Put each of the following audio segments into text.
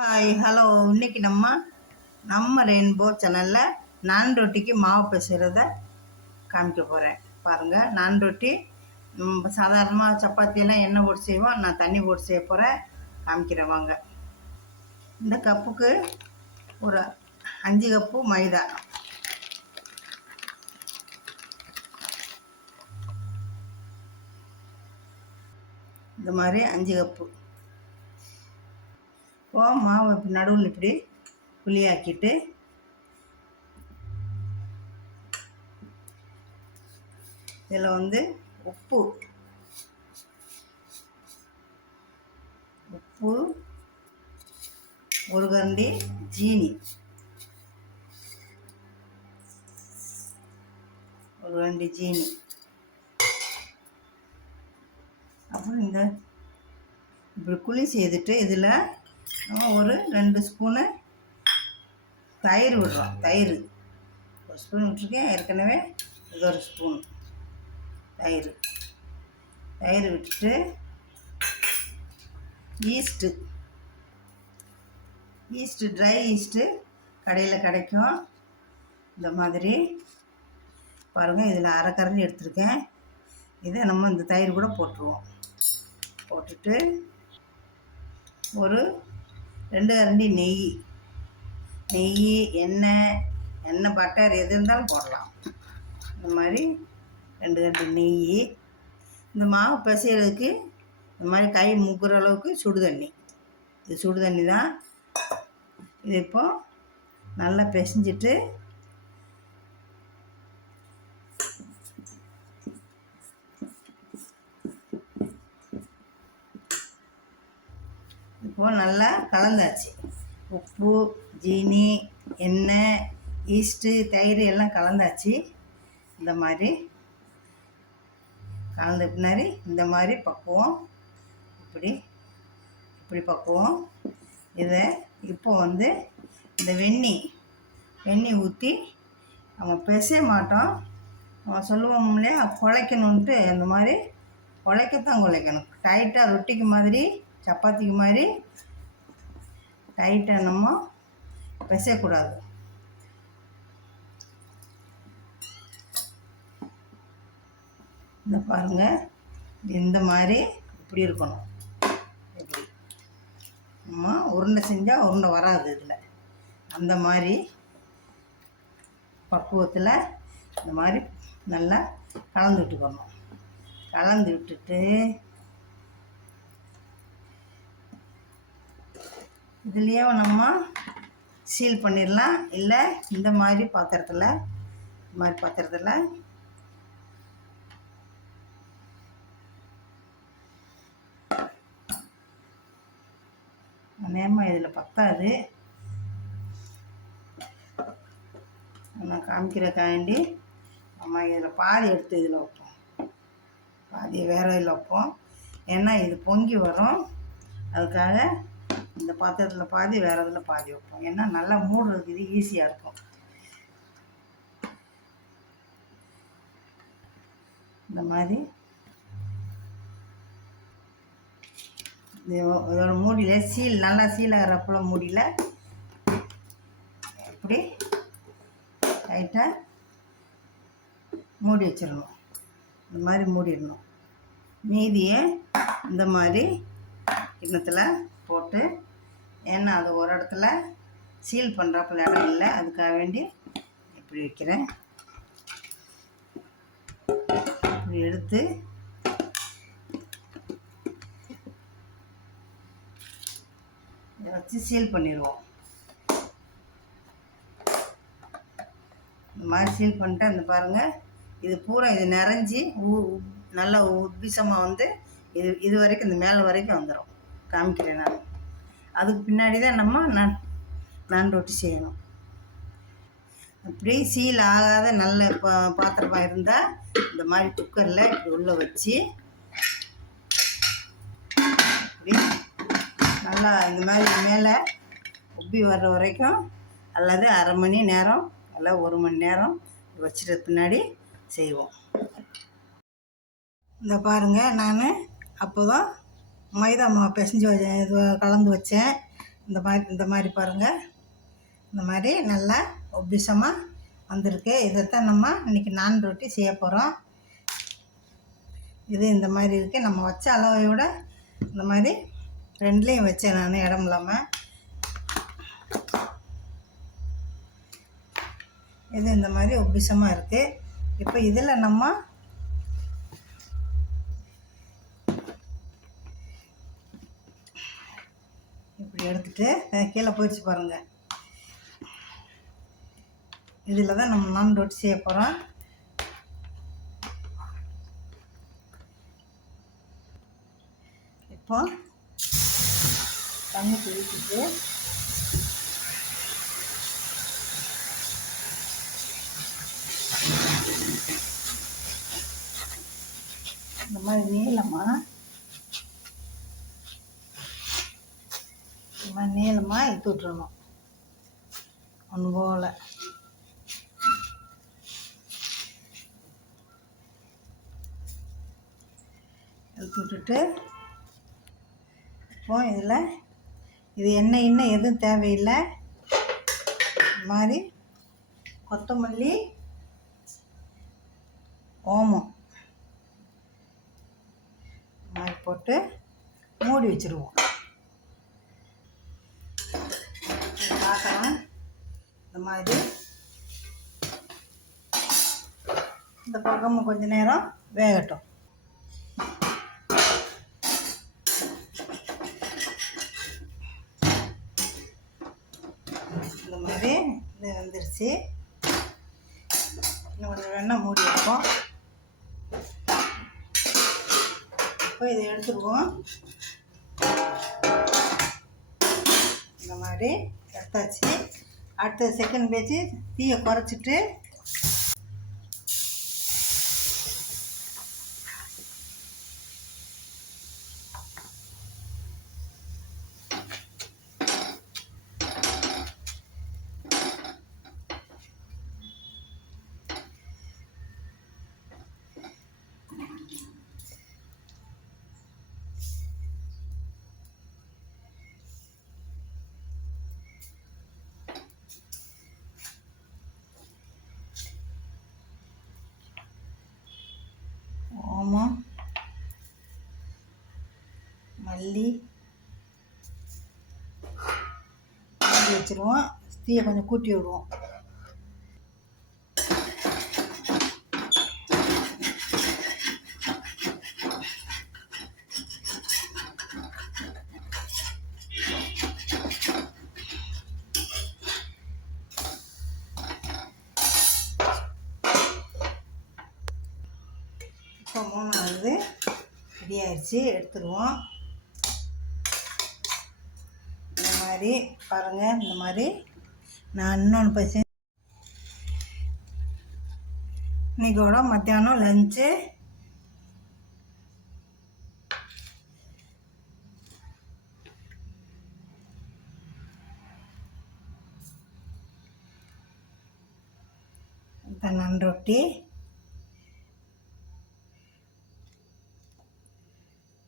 Hi hello இன்னைக்கு நம்ம நம்ம ரெயின்போ சேனலில் நான் ரொட்டிக்கு மாவு பிசைகிறத காமிக்க போகிறேன் பாருங்கள் நான் ரொட்டி நம்ம சாதாரணமாக சப்பாத்தியெல்லாம் எண்ணெய் போட்டு செய்வோம். நான் தண்ணி போட்டு செய்ய போகிறேன் காமிக்கிறேன் வாங்க. இந்த கப்புக்கு ஒரு அஞ்சு கப்பு மைதா. இந்த மாதிரி அஞ்சு கப்பு. இப்போது மாவு இப்படி நடுவில் இப்படி புளியாக்கிட்டு இதில் வந்து உப்பு. உப்பு ஒரு கரண்டி ஜீனி ஒரு கரண்டி ஜீனி அப்புறம் இந்த இப்படி குழி செய்துட்டு இதில் நம்ம ஒரு ரெண்டு ஸ்பூனு தயிர் விடுறோம். தயிர். ஒரு ஸ்பூன் விட்டுருக்கேன். ஏற்கனவே இது ஒரு ஸ்பூன் தயிர். தயிர் விட்டுட்டு ஈஸ்ட்டு. ஈஸ்ட்டு ட்ரை ஈஸ்ட்டு கடையில் கிடைக்கும். இந்த மாதிரி. பாருங்கள் இதில் அரை கரண்டி எடுத்திருக்கேன். இதை நம்ம இந்த தயிர் கூட போட்டுருவோம். போட்டுட்டு ஒரு ரெண்டு கரண்டி நெய். நெய் எண்ணெய் எண்ணெய் பட்டர் எது இருந்தாலும் போடலாம். இந்த மாதிரி ரெண்டு கரண்டி நெய். இந்த மாவு பிசைகிறதுக்கு இந்த மாதிரி கை முக்குற அளவுக்கு சுடு தண்ணி இது சுடு தண்ணி தான். இது இப்போ நல்லா பிசைஞ்சிட்டு இப்போது நல்லா கலந்தாச்சு. உப்பு ஜீனி எண்ணெய் ஈஸ்ட்டு தயிர் எல்லாம் கலந்தாச்சு. இந்த மாதிரி கலந்த பின்னாடி இந்த மாதிரி பக்குவோம். இப்படி இப்படி பக்குவோம். இதை இப்போ வந்து இந்த வெந்நீர் வெந்நீர் ஊற்றி நம்ம பிசைய மாட்டோம். நம்ம சொல்லுவோம் இல்லையா? குழைக்கணுன்ட்டு அந்த மாதிரி குழைக்கத்தான் குழைக்கணும். டைட்டாக ரொட்டிக்கு மாதிரி சப்பாத்திக்கு மாதிரி டைட்டாக நம்ம பிசையக்கூடாது. இந்த பாருங்கள் இந்த மாதிரி இப்படி இருக்கணும். இப்படி. நம்ம உருண்டை செஞ்சால் உருண்டை வராது இதில். அந்த மாதிரி பக்குவத்தில் இந்த மாதிரி நல்லா கலந்து விட்டுக்கணும். கலந்து விட்டுட்டு இதுலேயே நம்ம சீல் பண்ணிடலாம். இல்லை இந்த மாதிரி பாத்திரத்தில் இந்த மாதிரி பாத்திரத்தில். நேரமாக இதில் பத்தாது. நான் காமிக்கிறக்காண்டி நம்ம இதில் பாதி எடுத்து இதில் வைப்போம். பாதி வேறு இதில் வைப்போம். ஏன்னா இது பொங்கி வரும். அதுக்காக இந்த பாத்திரத்தில் பாதி வேறு இதில் பாதி வைப்போம். ஏன்னா நல்லா மூடுறதுக்கு இது ஈஸியாக இருக்கும். இந்த மாதிரி. இதோட மூடியில் சீல் நல்லா சீல் ஆகிறப்பல மூடியில் இப்படி லைட்டாக மூடி வச்சிடணும். இந்த மாதிரி மூடிடணும். மீதியை இந்த மாதிரி கிண்ணத்தில் போட்டு ஏன்னா அது ஒரு இடத்துல சீல் பண்ணுறப்பல இடம் இல்லை. அதுக்காக வேண்டி இப்படி வைக்கிறேன். இப்படி எடுத்து இதை வச்சு சீல் பண்ணிடுவோம். இந்த மாதிரி சீல் பண்ணிட்டு அந்த பாருங்கள் இது பூரா இது நிறைஞ்சி ஊ நல்லா உத்பிசமாக வந்து இது இது வரைக்கும் இந்த மேலே வரைக்கும் வந்துடும் காமிக்கிறேன் நான். அதுக்கு பின்னாடி தான் நம்ம நான் நான் ரொட்டி செய்யணும். அப்படி சீல் ஆகாத நல்ல பா பாத்திரமாக இருந்தால் இந்த மாதிரி குக்கரில் இப்படி உள்ளே வச்சு இப்படி நல்லா இந்த மாதிரி மேலே உப்பி வர்ற வரைக்கும் அல்லது அரை மணி நேரம் அல்ல ஒரு மணி நேரம் வச்சுட்டு பின்னாடி செய்வோம். இந்த பாருங்கள் நான் அப்போ தான் மைதா மாவு பிசைஞ்சு இது கலந்து வச்சேன். இந்த மாதிரி இந்த மாதிரி பாருங்கள் இந்த மாதிரி நல்லா ஒபிசமாக வந்திருக்கு. இதைத்தான் நம்ம இன்றைக்கி நான் ரொட்டி செய்ய போகிறோம் இது இந்த மாதிரி இருக்குது நம்ம வச்ச அளவையோட இந்த மாதிரி ரெண்டுலேயும் வச்சேன் நான் இடம் இல்லாமல் இது இந்த மாதிரி ஒபிசமாக இருக்குது இப்போ இதில் நம்ம இப்படி கீழே போயிடுச்சு பாருங்கள் இதில் தான் நம்ம நான் ரொட்டி செய்ய போகிறோம் இப்போ தண்ணி குளிச்சுட்டு இந்த மாதிரி நீளமாக இந்த மாதிரி நீளமாக எடுத்து விட்டுறணும் ஒன்று போல் எடுத்து விட்டுட்டு இப்போ இதில் இது எண்ணெய் இன்னும் எதுவும் தேவையில்லை. இது மாதிரி கொத்தமல்லி ஓமம். இந்த மாதிரி போட்டு மூடி வச்சுருவோம் பார்க்கலாம் இந்த மாதிரி இந்த பக்கமும் கொஞ்ச நேரம் வேகட்டும். இந்த மாதிரி இது வந்துருச்சு. இன்னும் கொஞ்சம் வேணால் மூடி வைப்போம். இப்போ இதை எடுத்துருவோம் இந்த மாதிரி எடுத்தாச்சு. அடுத்த செகண்ட் பேஜ் தீயை குறைச்சிட்டு மல்லி மூடி வச்சுருவோம். தீயை கொஞ்சம் கூட்டி விடுவோம். இப்போ மூணாவது ரெடி ஆயிடுச்சு. எடுத்துருவோம். மாதிரி பாருங்கள் இந்த மாதிரி. நான் இன்னொன்று போய் செஞ்சு மத்தியானம் லஞ்சு நான் ரொட்டி.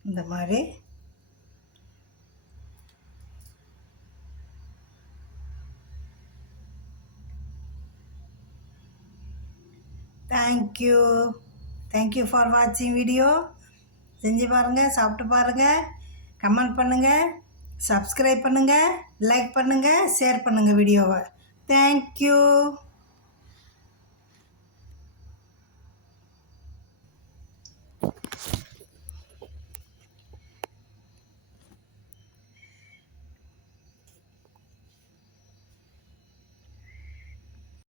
இந்த மாதிரி. Thank you thank you for வாட்சிங் வீடியோ செஞ்சு பாருங்கள் சாப்பிட்டு பாருங்கள் கமெண்ட் பண்ணுங்கள் சப்ஸ்கிரைப் பண்ணுங்கள் லைக் பண்ணுங்கள் ஷேர் பண்ணுங்கள் வீடியோவை தேங்க்யூ you.